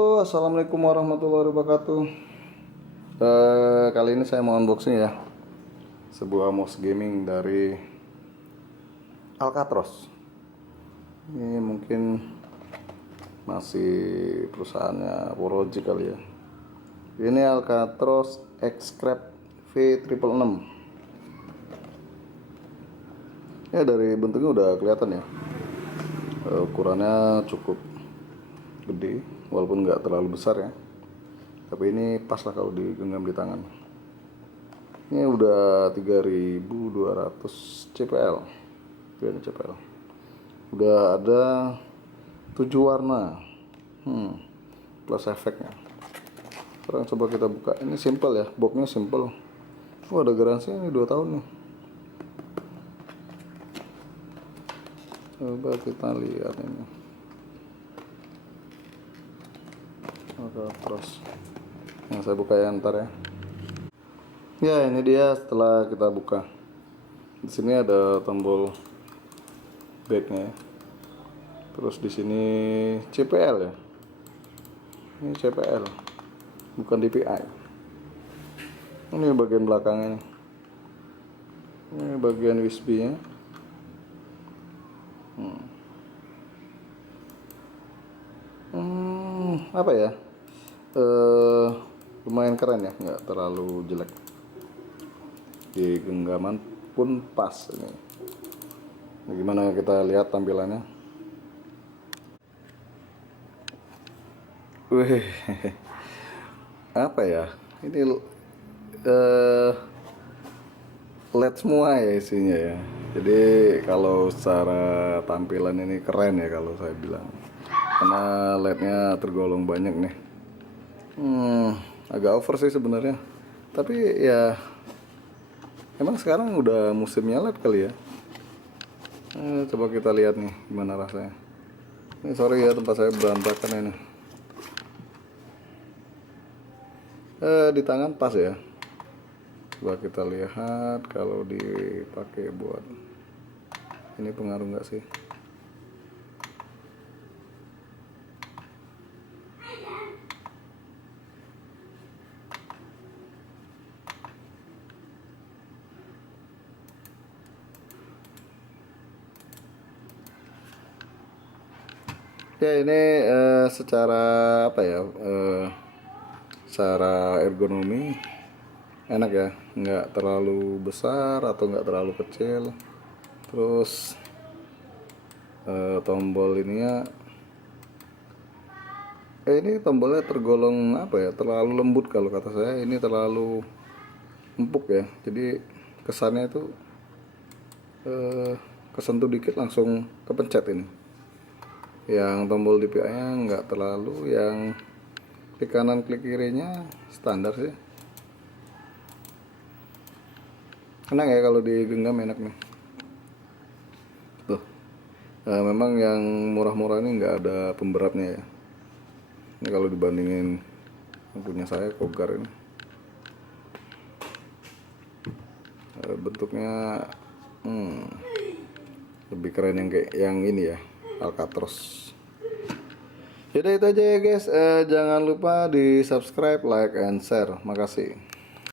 Halo, assalamualaikum warahmatullahi wabarakatuh. Kali ini saya mau unboxing ya, sebuah mouse gaming dari Alcatros. Ini mungkin masih perusahaannya Woroji kali ya. Ini Alcatros X-Crab V666. Ya, dari bentuknya udah kelihatan ya. Ukurannya cukup gede, walaupun nggak terlalu besar ya, tapi ini pas lah kalau digenggam di tangan. Ini udah 3200 CPL. Ini CPL udah ada 7 warna plus efeknya. Sekarang coba kita buka. Ini simple ya, boxnya simple. Ada garansinya, ini 2 tahun nih. Coba kita lihat ini. Oke, terus yang saya buka ya ntar ya. Ya, ini dia setelah kita buka. Di sini ada tombol backnya ya. Terus di sini CPL ya. Ini CPL, bukan DPI. Ini bagian belakangnya nih. Ini bagian USB-nya. Apa ya? Lumayan keren ya, nggak terlalu jelek. Di genggaman pun pas ini. Bagaimana kita lihat tampilannya? Wih, apa ya? Ini LED semua ya isinya ya. Jadi kalau secara tampilan ini keren ya kalau saya bilang. Karena LED-nya tergolong banyak nih. Agak over sih sebenarnya. Tapi ya emang sekarang udah musimnya LED kali ya. Coba kita lihat nih gimana rasanya. Ini sorry ya, tempat saya berantakan ini. Di tangan pas ya. Coba kita lihat kalau dipakai buat ini pengaruh nggak sih? Ya, ini secara apa ya? Secara ergonomi enak ya, nggak terlalu besar atau nggak terlalu kecil. Terus tombol ininya, ini tombolnya tergolong apa ya? Terlalu lembut kalau kata saya. Ini terlalu empuk ya. Jadi kesannya itu kesentuh dikit langsung kepencet ini. Yang tombol DPI-nya nggak terlalu, yang klik kanan klik kirinya standar sih. Enak ya kalau digenggam, enak nih. Tuh, memang yang murah-murah ini nggak ada pemberatnya ya. Ini kalau dibandingin yang punya saya, Kogar ini, bentuknya lebih keren yang kayak yang ini ya, Alcatros. Yaudah, itu aja ya guys. Jangan lupa di subscribe, like, and share. Makasih.